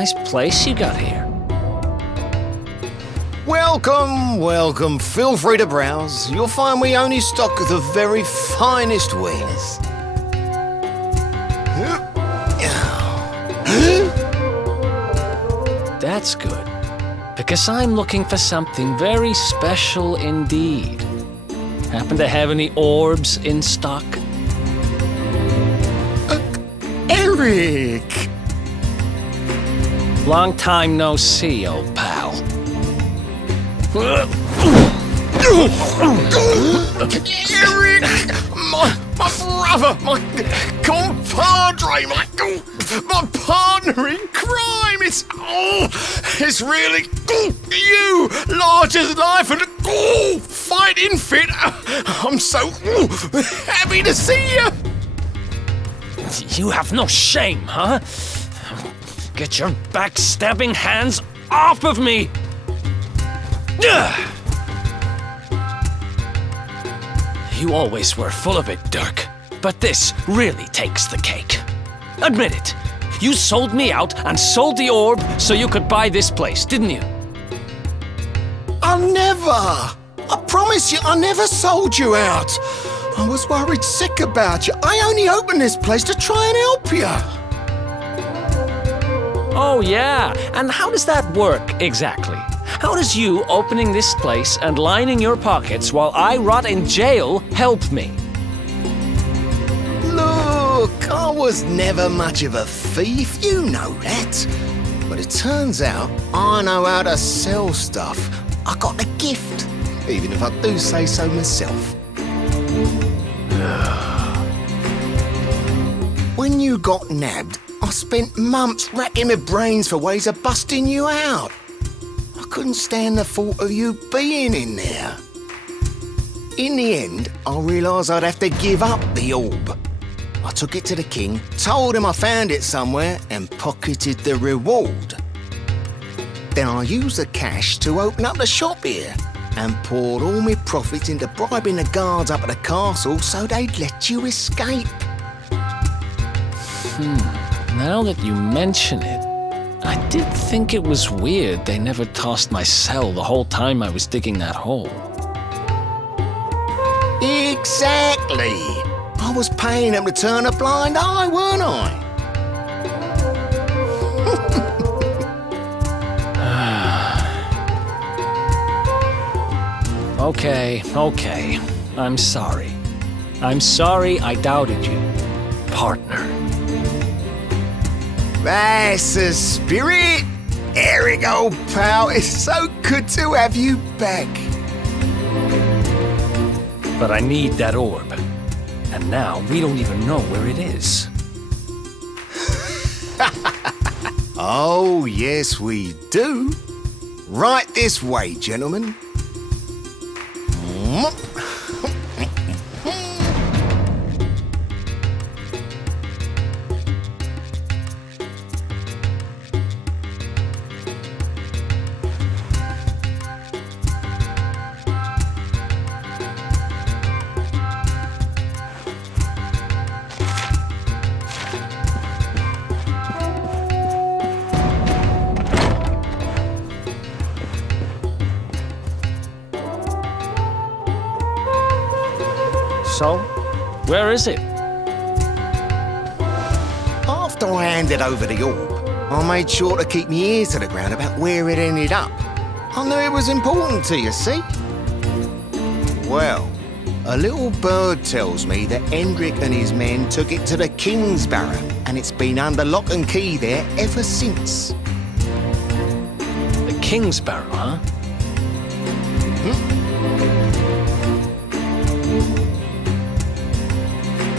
nice place you got here. Welcome, welcome. Feel free to browse. You'll find we only stock the very finest wares. That's good, because I'm looking for something very special indeed. Happen to have any orbs in stock? Eric! Long time no see, old pal. Eric! My brother, my compadre, my partner in crime! It's really you, large as life and fighting fit. I'm so happy to see you. You have no shame, huh? Get your backstabbing hands off of me! You always were full of it, Dirk. But this really takes the cake. Admit it. You sold me out and sold the orb so you could buy this place, didn't you? I never! I promise you, I never sold you out. I was worried sick about you. I only opened this place to try and help you. Oh, yeah. And how does that work exactly? How does you opening this place and lining your pockets while I rot in jail help me? Look, I was never much of a thief, you know that. But it turns out I know how to sell stuff. I got the gift, even if I do say so myself. When you got nabbed, I spent months racking my brains for ways of busting you out. I couldn't stand the thought of you being in there. In the end, I realised I'd have to give up the orb. I took it to the king, told him I found it somewhere, and pocketed the reward. Then I used the cash to open up the shop here, and poured all my profits into bribing the guards up at the castle so they'd let you escape. Now that you mention it, I did think it was weird they never tossed my cell the whole time I was digging that hole. Exactly! I was paying them to turn a blind eye, weren't I? Okay. I'm sorry. I'm sorry I doubted you, partner. That's the spirit! Eric, old pal, it's so good to have you back. But I need that orb. And now we don't even know where it is. Oh, yes, we do. Right this way, gentlemen. So, where is it? After I handed over the orb, I made sure to keep my ears to the ground about where it ended up. I knew it was important to you, see? Well, a little bird tells me that Hendrik and his men took it to the King's Barrow, and it's been under lock and key there ever since. The King's Barrow, huh?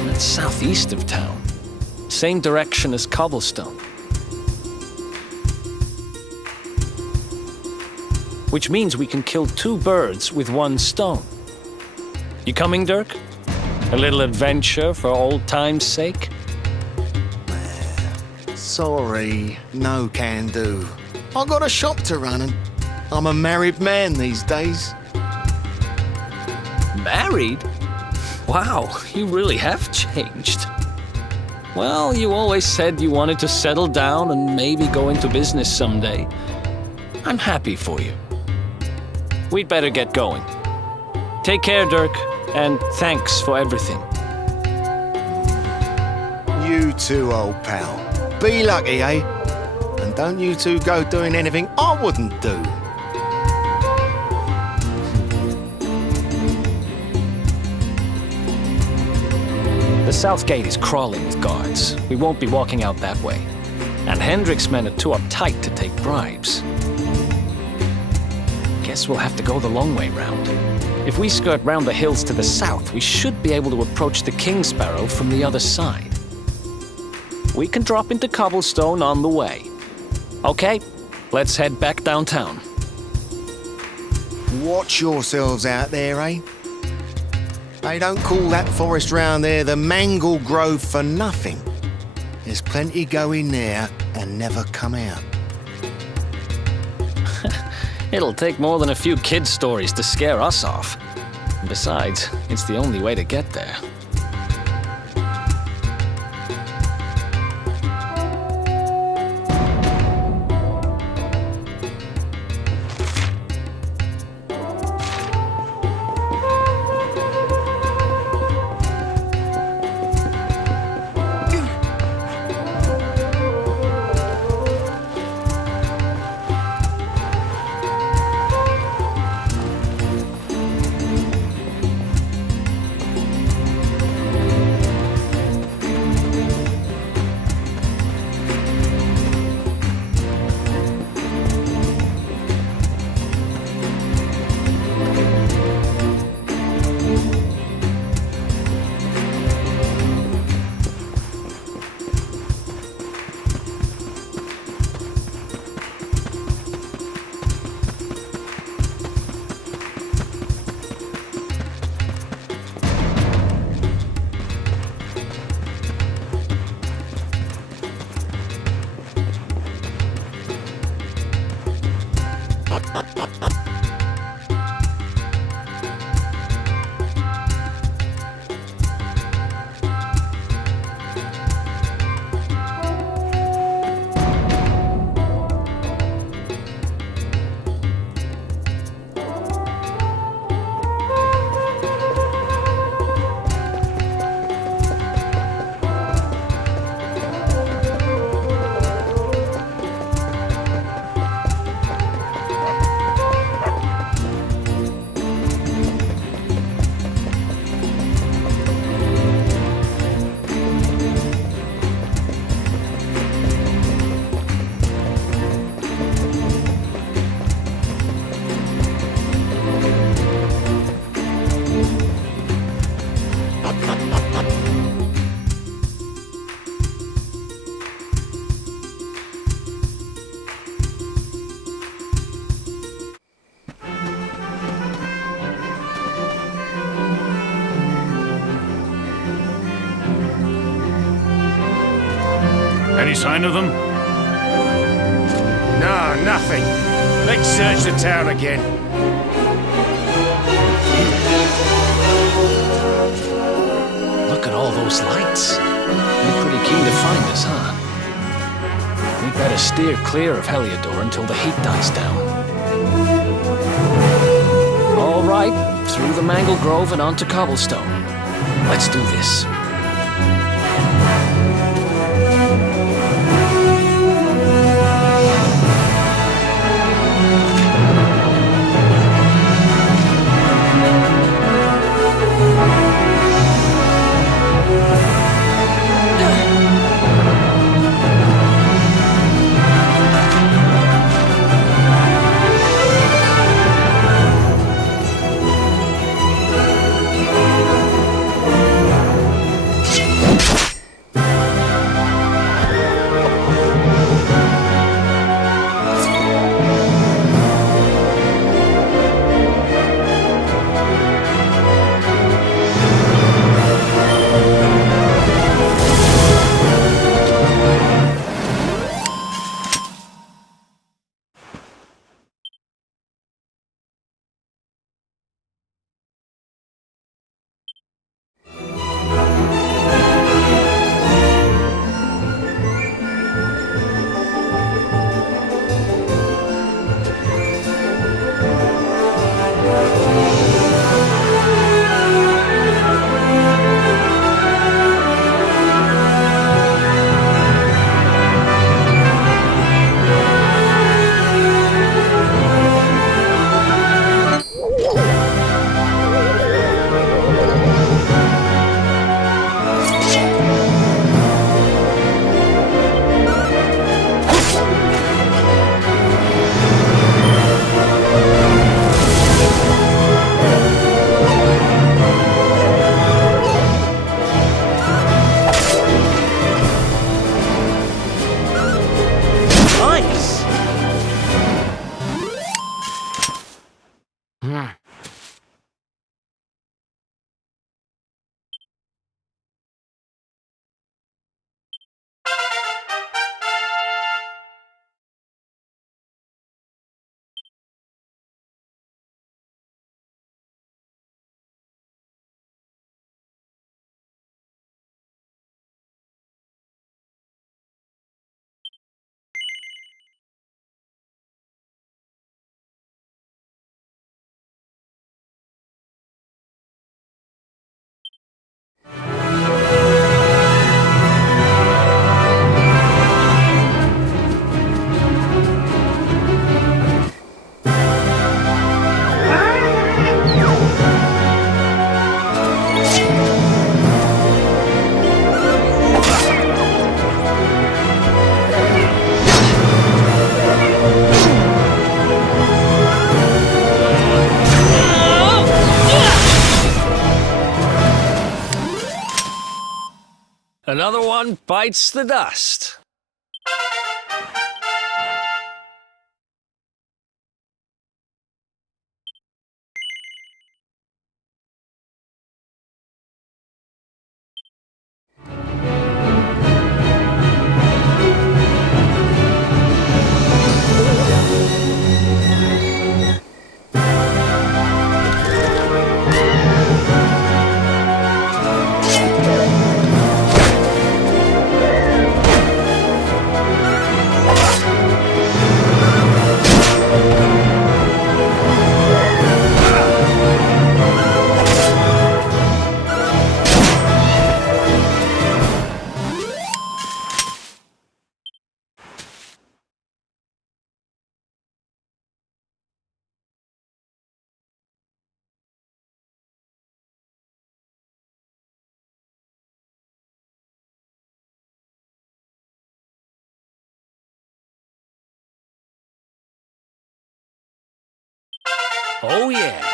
That's southeast of town. Same direction as Cobblestone. Which means we can kill two birds with one stone. You coming, Dirk? A little adventure for old time's sake? Sorry, no can do. I got a shop to run and I'm a married man these days. Married? Wow, you really have changed. Well, you always said you wanted to settle down and maybe go into business someday. I'm happy for you. We'd better get going. Take care, Dirk, and thanks for everything. You too, old pal. Be lucky, eh? And don't you two go doing anything I wouldn't do. The south gate is crawling with guards. We won't be walking out that way. And Hendrik's men are too uptight to take bribes. Guess we'll have to go the long way round. If we skirt round the hills to the south, we should be able to approach the King Sparrow from the other side. We can drop into Cobblestone on the way. Okay, let's head back downtown. Watch yourselves out there, eh? They don't call that forest round there the Mangle Grove for nothing. There's plenty go in there and never come out. It'll take more than a few kid stories to scare us off. Besides, it's the only way to get there. Any sign of them? No, nothing. Let's search the town again. Look at all those lights. You're pretty keen to find us, huh? We'd better steer clear of Heliodor until the heat dies down. All right, through the Mangle Grove and onto Cobblestone. Let's do this. Another one bites the dust. Oh, yeah.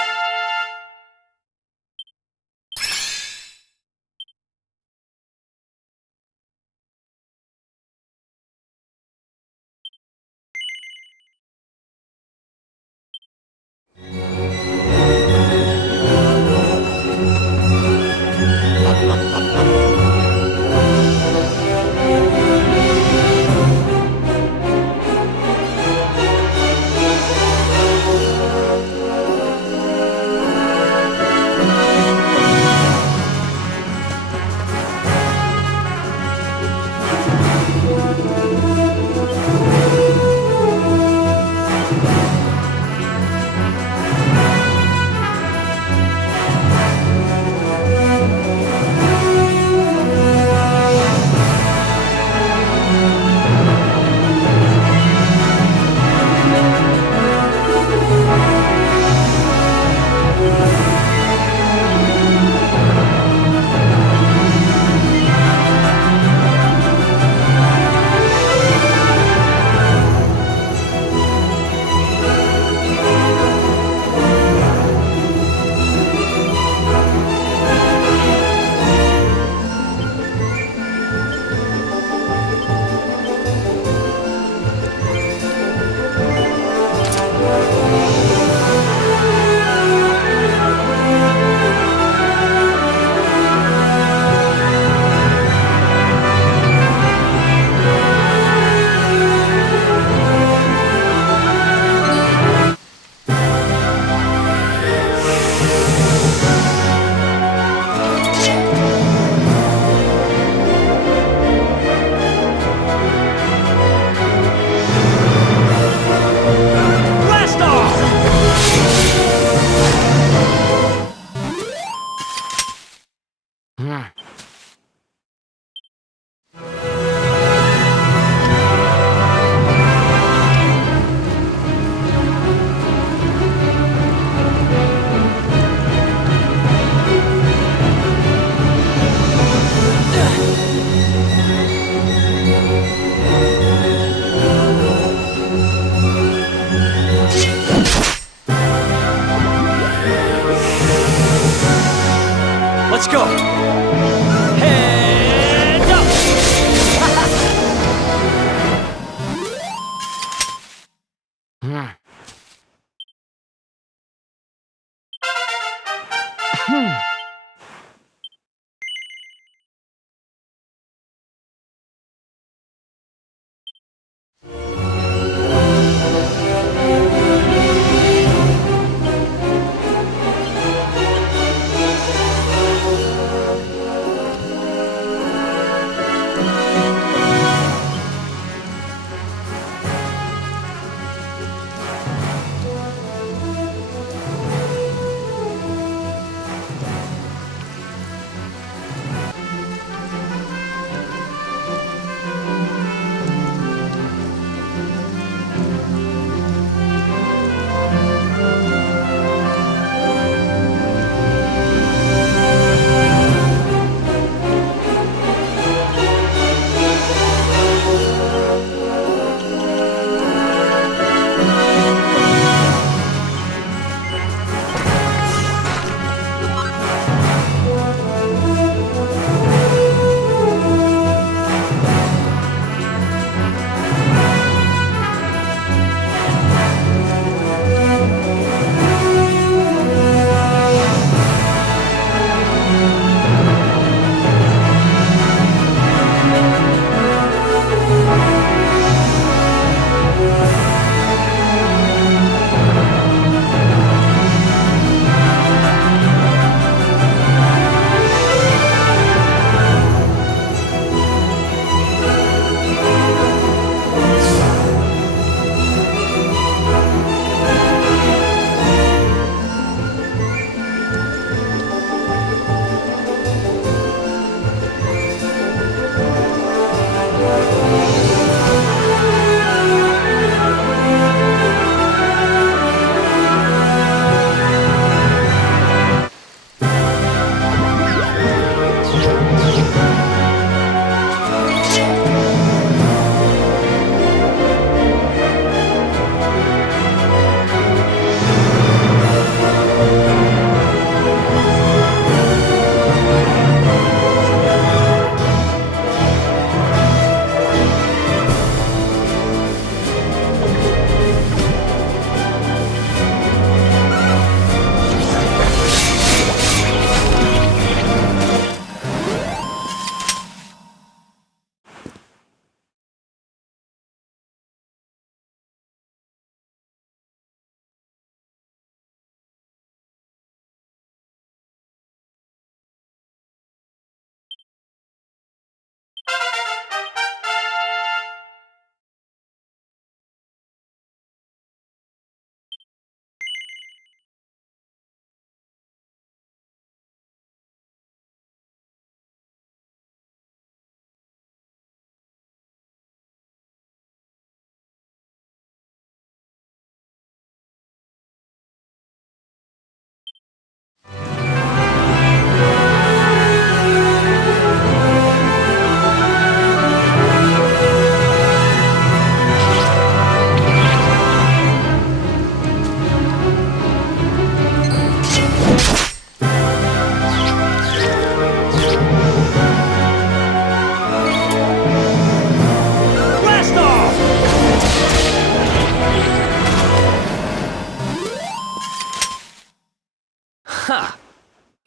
Blast off! Let's go. Head up.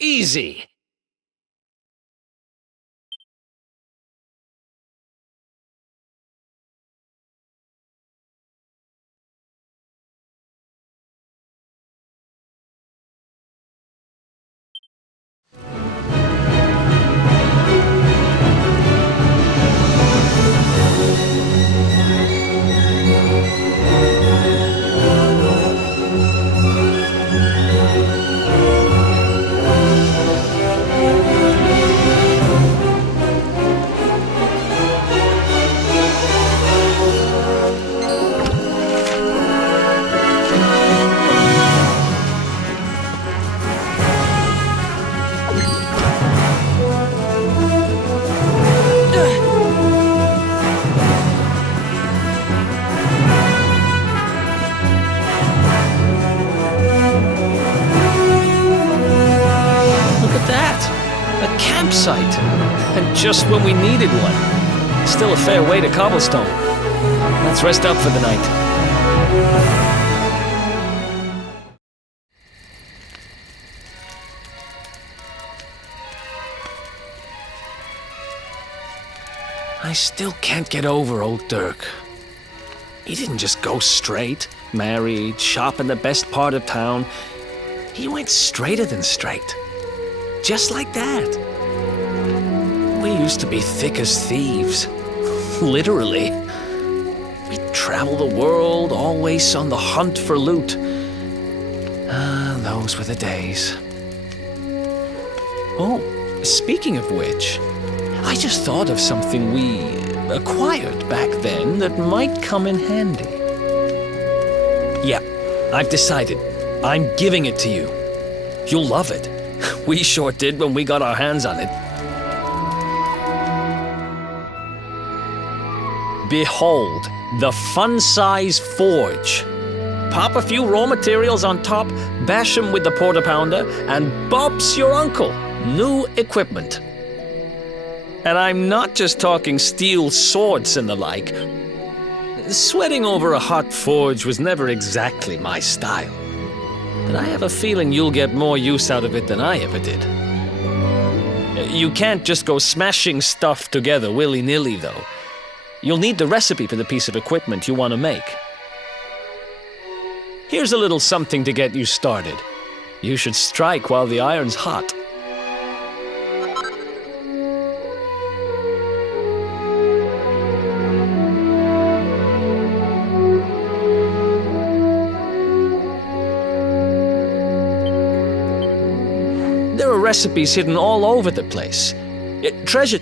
Easy. Look at that! A campsite! And just when we needed one. Still a fair way to cobblestone. Let's rest up for the night. I still can't get over old Dirk. He didn't just go straight, married, shop in the best part of town. He went straighter than straight. Just like that. We used to be thick as thieves. Literally. We'd travel the world, always on the hunt for loot. Ah, those were the days. Oh, speaking of which, I just thought of something we acquired back then that might come in handy. Yeah, I've decided. I'm giving it to you. You'll love it. We sure did when we got our hands on it. Behold, the fun-size forge. Pop a few raw materials on top, bash 'em with the porta pounder, and Bob's your uncle. New equipment. And I'm not just talking steel swords and the like. Sweating over a hot forge was never exactly my style. But I have a feeling you'll get more use out of it than I ever did. You can't just go smashing stuff together willy-nilly, though. You'll need the recipe for the piece of equipment you want to make. Here's a little something to get you started. You should strike while the iron's hot. There are recipes hidden all over the place. Treasure...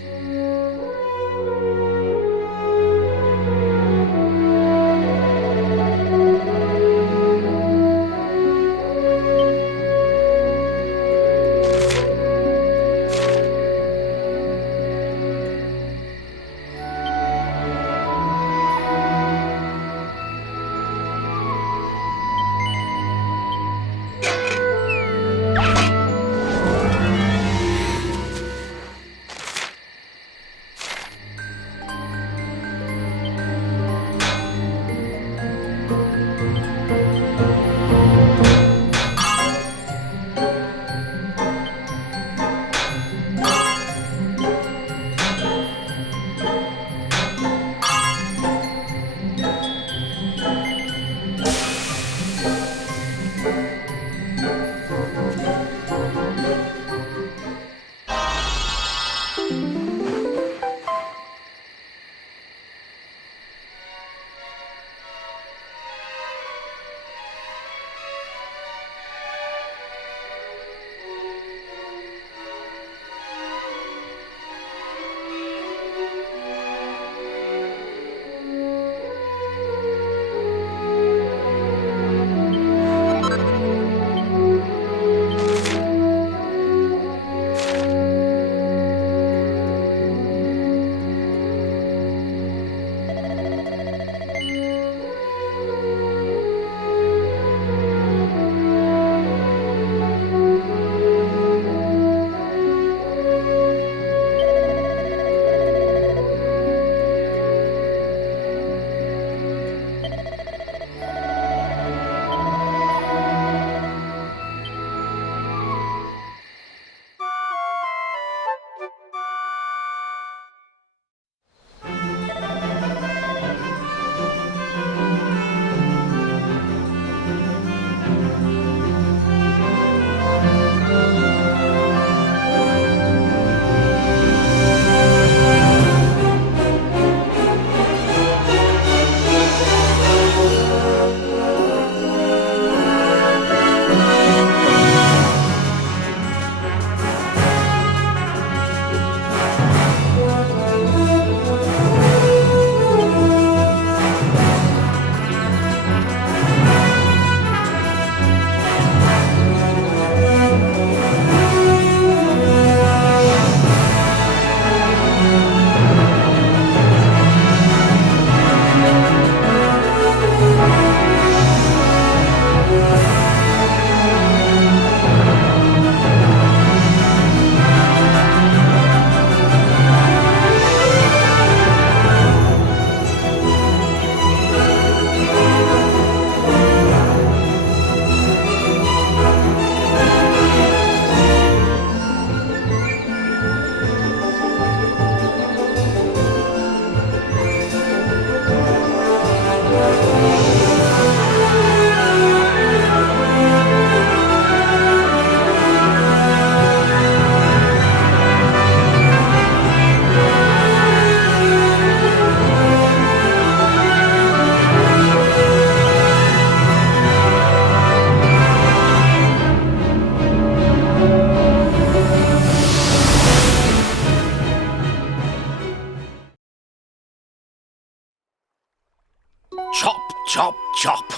chop.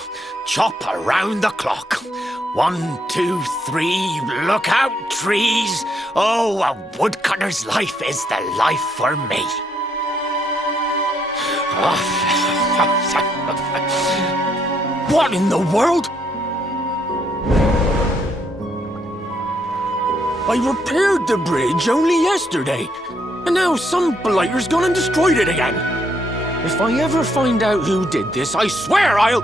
Chop around the clock. 1, 2, 3, look out, trees. Oh, a woodcutter's life is the life for me. What in the world? I repaired the bridge only yesterday, and now some blighter's gone and destroyed it again. If I ever find out who did this, I swear I'll...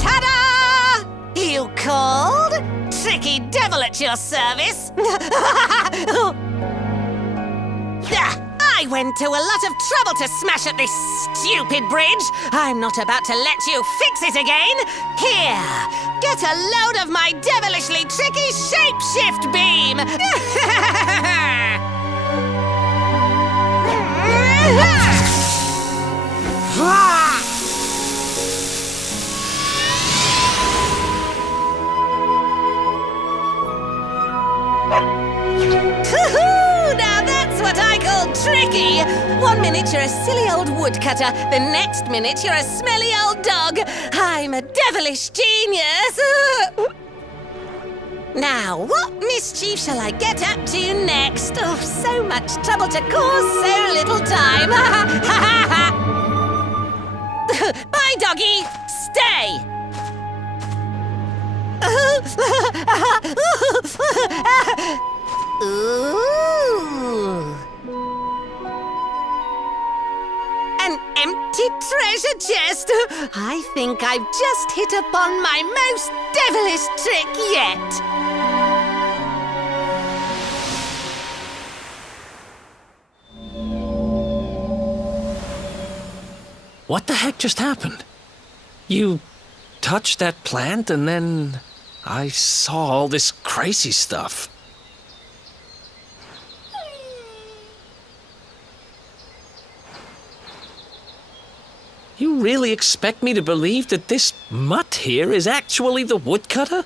Ta-da! You called? Tricky devil at your service. I went to a lot of trouble to smash at this stupid bridge. I'm not about to let you fix it again. Here, get a load of my devilishly tricky shapeshift beam. Now that's what I call tricky. 1 minute you're a silly old woodcutter, the next minute you're a smelly old dog. I'm a devilish genius. Now, what mischief shall I get up to next? Oh, so much trouble to cause so little time. Bye, doggy. Stay. Ooh. An empty treasure chest. I think I've just hit upon my most devilish trick yet. What the heck just happened? You touched that plant and then I saw all this crazy stuff. You really expect me to believe that this mutt here is actually the woodcutter?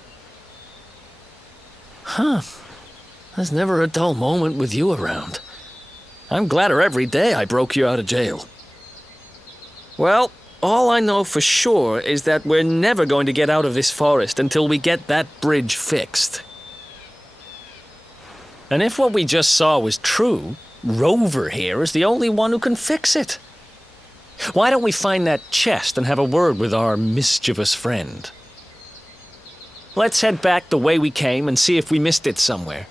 Huh. There's never a dull moment with you around. I'm gladder every day I broke you out of jail. Well, all I know for sure is that we're never going to get out of this forest until we get that bridge fixed. And if what we just saw was true, Rover here is the only one who can fix it. Why don't we find that chest and have a word with our mischievous friend? Let's head back the way we came and see if we missed it somewhere.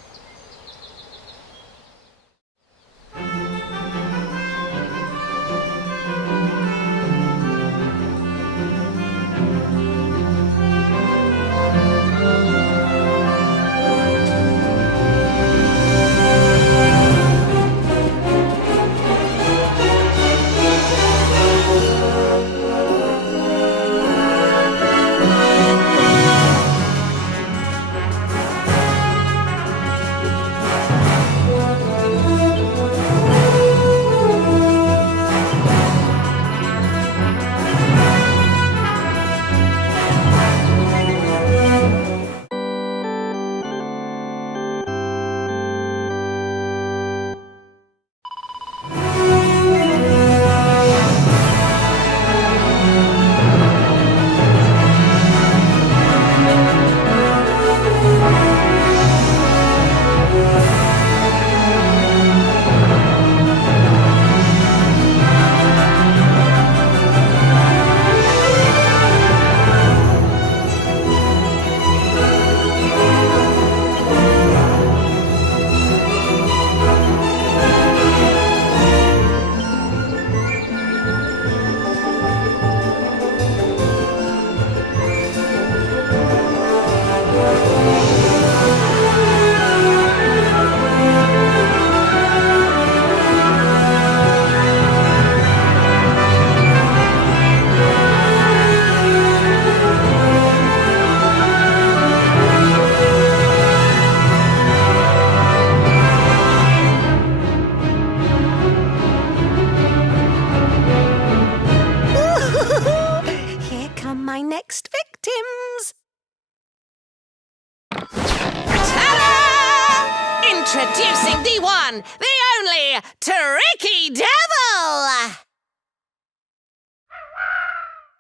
Introducing the one, the only, Tricky Devil!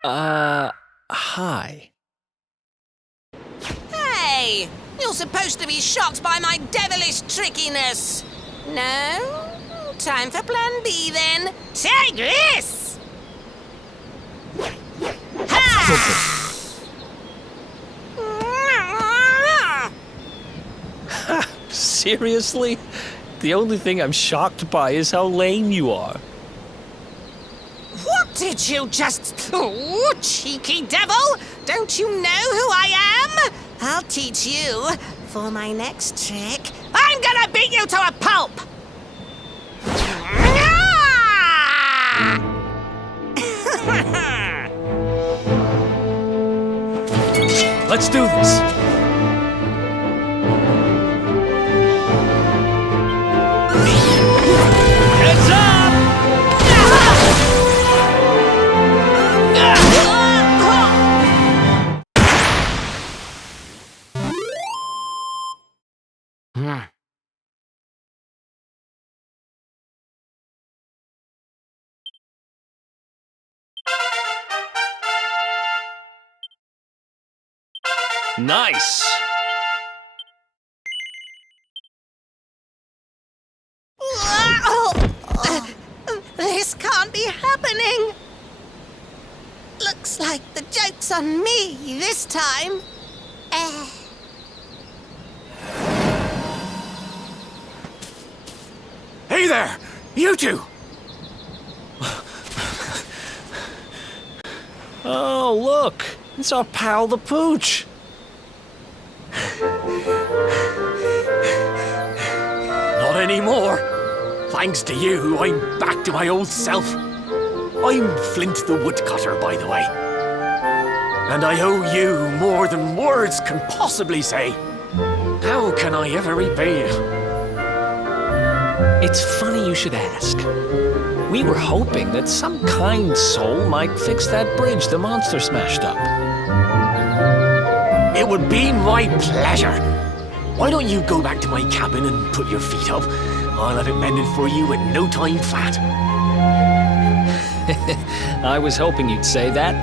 Hi. Hey! You're supposed to be shocked by my devilish trickiness. No? Time for plan B then. Take this! Ha! Seriously? The only thing I'm shocked by is how lame you are. What did you just... Oh, cheeky devil! Don't you know who I am? I'll teach you. For my next trick, I'm gonna beat you to a pulp! Let's do this. Heads up! Nice. This can't be happening. Looks like the joke's on me this time. Hey there! You two! Oh, look. It's our pal the Pooch. Not anymore. Thanks to you, I'm back to my old self. I'm Flint the Woodcutter, by the way. And I owe you more than words can possibly say. How can I ever repay you? It's funny you should ask. We were hoping that some kind soul might fix that bridge the monster smashed up. It would be my pleasure. Why don't you go back to my cabin and put your feet up? I'll have it mended for you in no time flat. I was hoping you'd say that.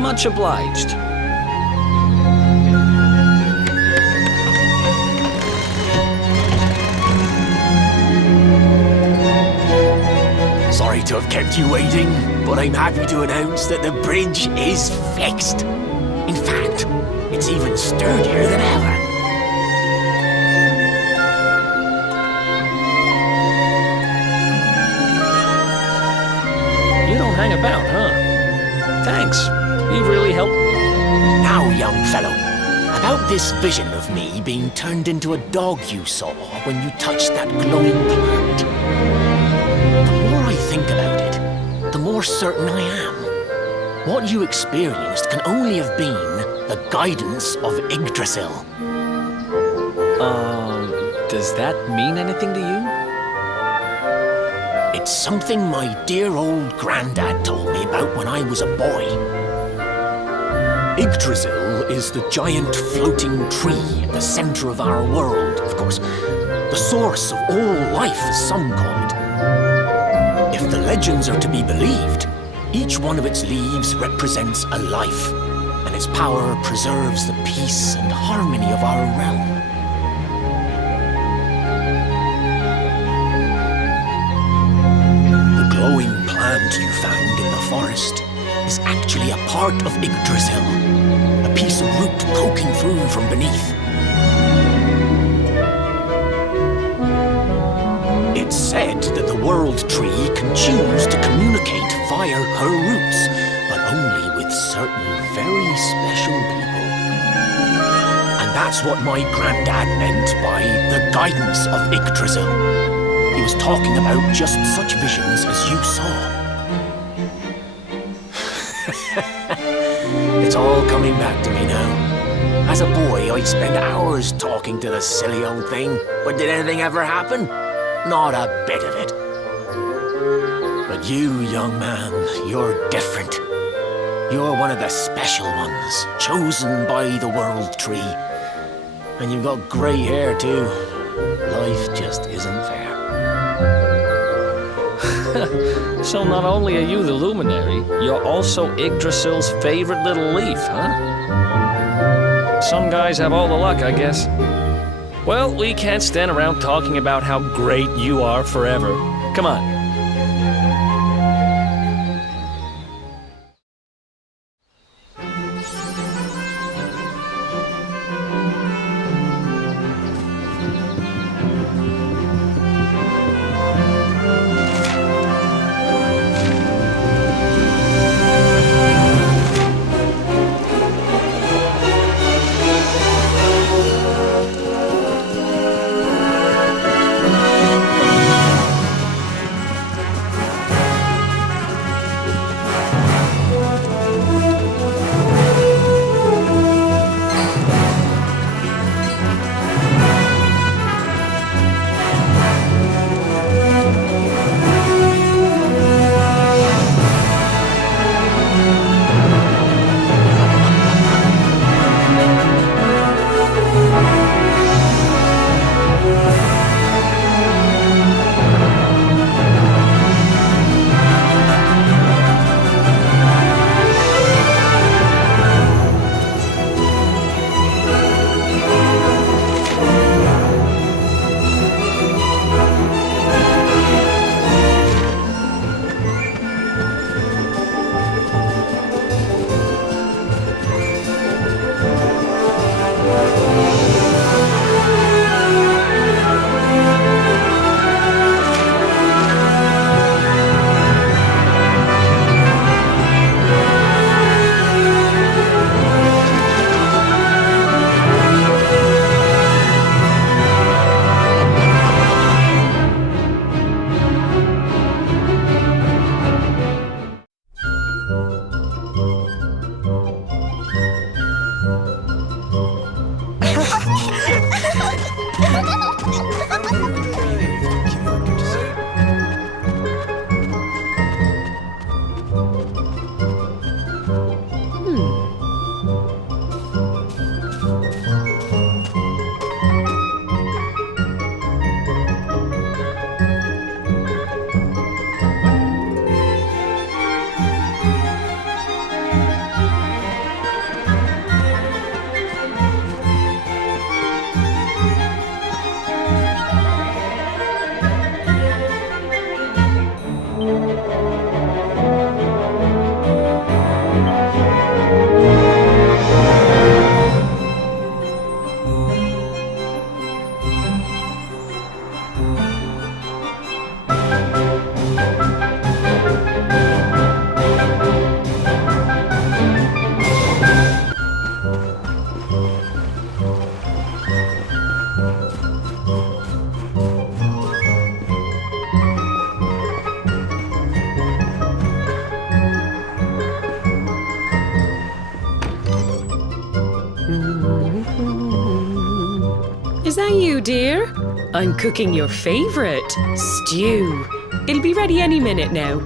Much obliged. Sorry to have kept you waiting, but I'm happy to announce that the bridge is fixed. In fact, it's even sturdier than ever. You don't hang about, huh? Thanks. You've really helped. Now, young fellow, about this vision of me being turned into a dog you saw when you touched that glowing plant. The more I think about it, the more certain I am. What you experienced can only have been the guidance of Yggdrasil. Does that mean anything to you? It's something my dear old granddad told me about when I was a boy. Yggdrasil is the giant floating tree at the center of our world, of course. The source of all life, as some call it. If the legends are to be believed, each one of its leaves represents a life, and its power preserves the peace and harmony of our realm. The glowing plant you found in the forest is actually a part of Yggdrasil, a piece of root poking through from beneath. It's said that the world tree can choose to communicate via her roots, but only with certain very special people. And that's what my granddad meant by the guidance of Yggdrasil. He was talking about just such visions as you saw. It's all coming back to me now. As a boy, I'd spend hours talking to the silly old thing, but did anything ever happen? Not a bit of it. But you, young man, you're different. You're one of the special ones, chosen by the World Tree. And you've got grey hair, too. Life just isn't fair. So not only are you the luminary, you're also Yggdrasil's favorite little leaf, huh? Some guys have all the luck, I guess. Well, we can't stand around talking about how great you are forever. Come on. Is that you, dear? I'm cooking your favorite, stew. It'll be ready any minute now.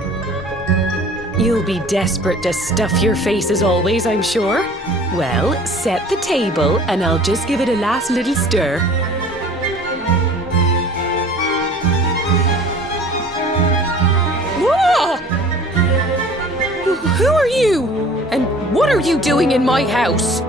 You'll be desperate to stuff your face as always, I'm sure. Well, set the table and I'll just give it a last little stir. Whoa! Who are you? And what are you doing in my house?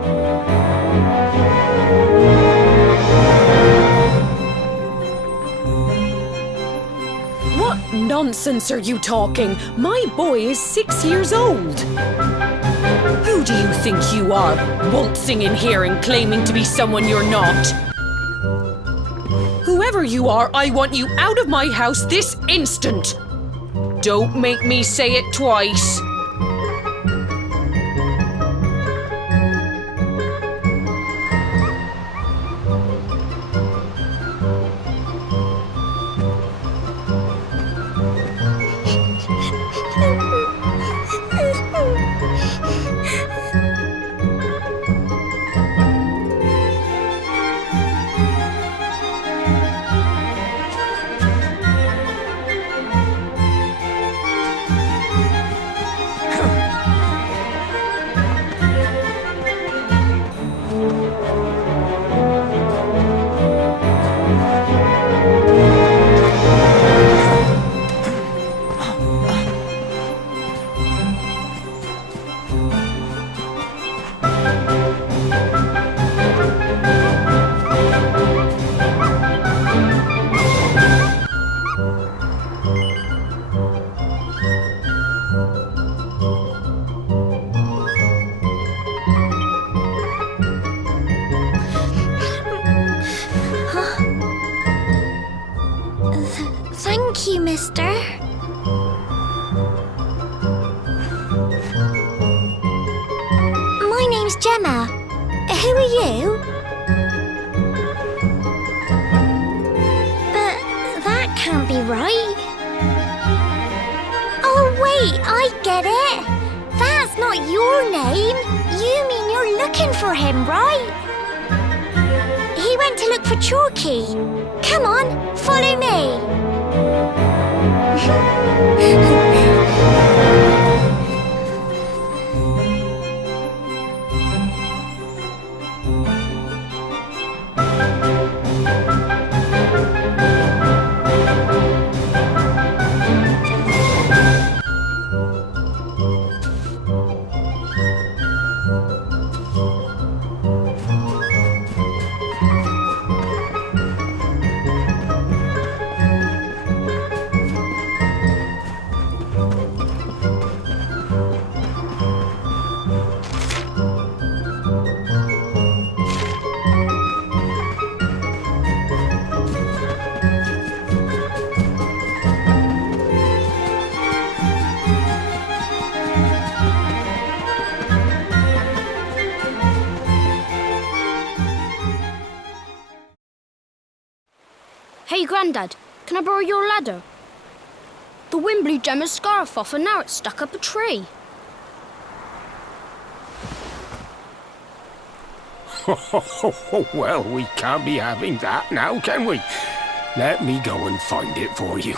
What nonsense are you talking? My boy is 6 years old. Who do you think you are, waltzing in here and claiming to be someone you're not? Whoever you are, I want you out of my house this instant. Don't make me say it twice. mister. My name's Gemma. Who are you? But that can't be right. Oh, wait, I get it. That's not your name. You mean you're looking for him, right? He went to look for Chalky. Come on, follow me. Hey, Grandad, can I borrow your ladder? The wind blew Gemma's scarf off and now it's stuck up a tree. Well, we can't be having that now, can we? Let me go and find it for you.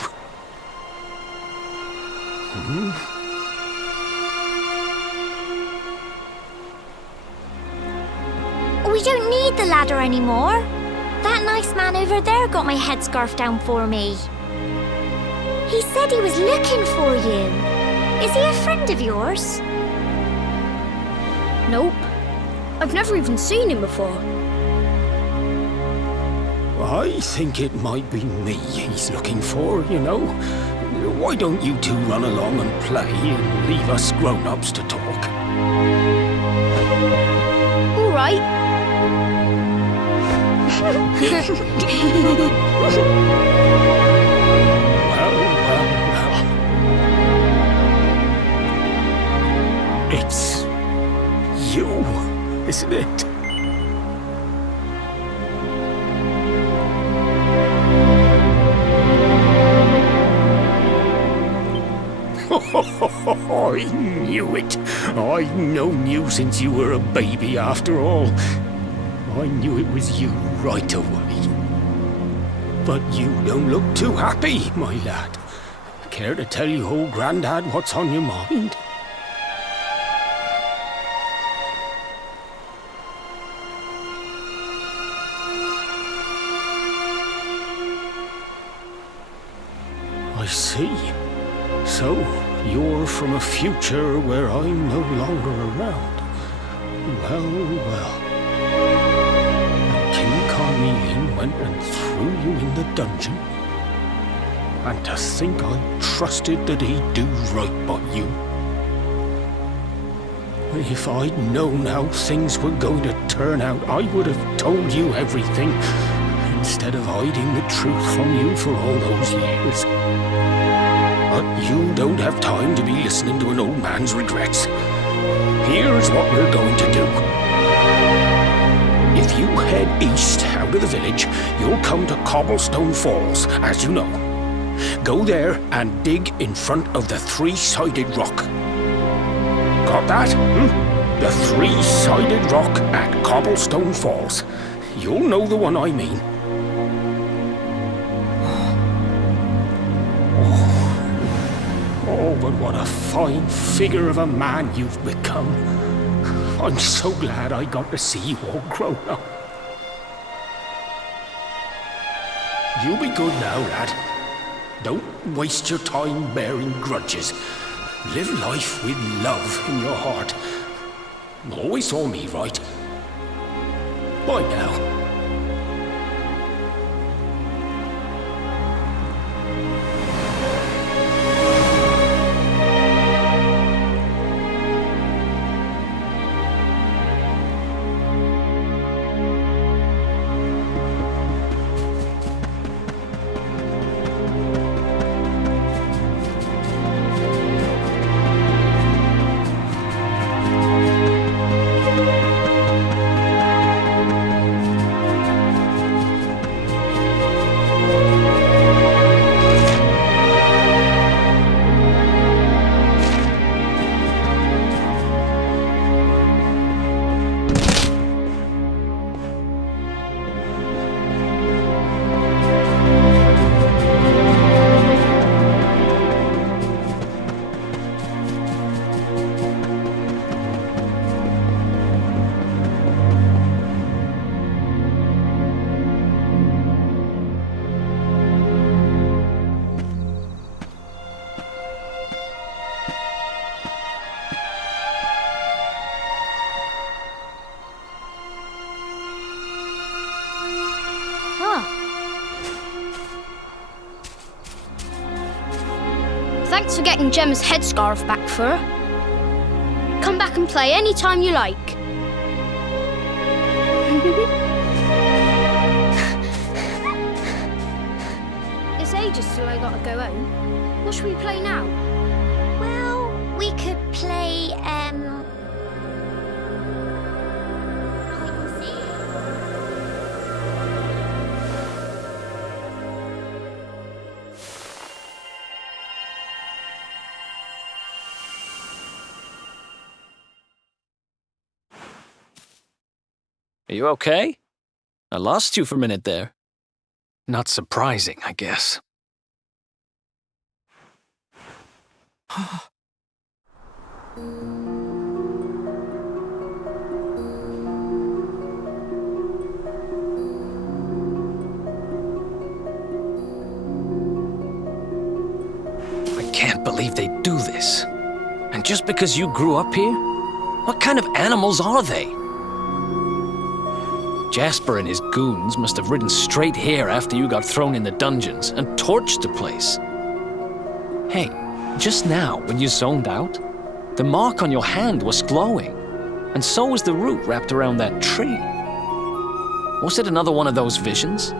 We don't need the ladder anymore. That nice man over there got my headscarf down for me. He said he was looking for you. Is he a friend of yours? Nope. I've never even seen him before. I think it might be me he's looking for, you know. Why don't you two run along and play and leave us grown-ups to talk? All right. Well. It's you, isn't it? I knew it. I've known you since you were a baby, after all. I knew it was you right away. But you don't look too happy, my lad. Care to tell your old Grandad what's on your mind? I see. So, you're from a future where I'm no longer around. Well. And King Carmelian went and threw you in the dungeon. And to think I trusted that he'd do right by you. If I'd known how things were going to turn out, I would have told you everything, instead of hiding the truth from you for all those years. But you don't have time to be listening to an old man's regrets. Here's what we're going to do. If you head east out of the village, you'll come to Cobblestone Falls, as you know. Go there and dig in front of the three-sided rock. Got that? The three-sided rock at Cobblestone Falls. You'll know the one I mean. Oh, but what a fine figure of a man you've become. I'm so glad I got to see you all grown up. You be good now, lad. Don't waste your time bearing grudges. Live life with love in your heart. Always saw me right. Bye now. Thanks for getting Gemma's headscarf back for her. Come back and play any time you like. It's ages till I gotta go home. What should we play now? Well, we could play, hide and seek. Are you okay? I lost you for a minute there. Not surprising, I guess. I can't believe they do this. And just because you grew up here? What kind of animals are they? Jasper and his goons must have ridden straight here after you got thrown in the dungeons and torched the place. Hey, just now, when you zoned out, the mark on your hand was glowing, and so was the root wrapped around that tree. Was it another one of those visions?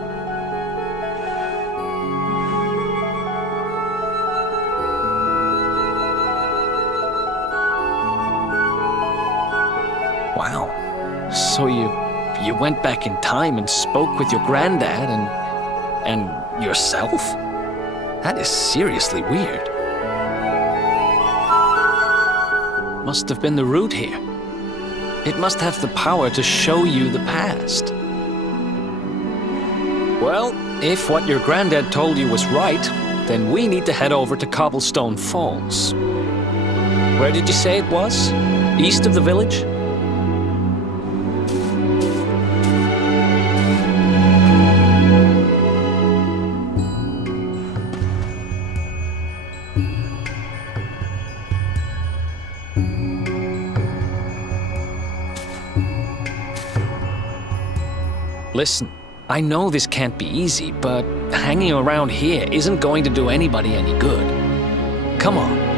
Wow. So you went back in time and spoke with your granddad and yourself? That is seriously weird. Must have been the root here. It must have the power to show you the past. Well, if what your granddad told you was right, then we need to head over to Cobblestone Falls. Where did you say it was? East of the village? Listen, I know this can't be easy, but hanging around here isn't going to do anybody any good. Come on.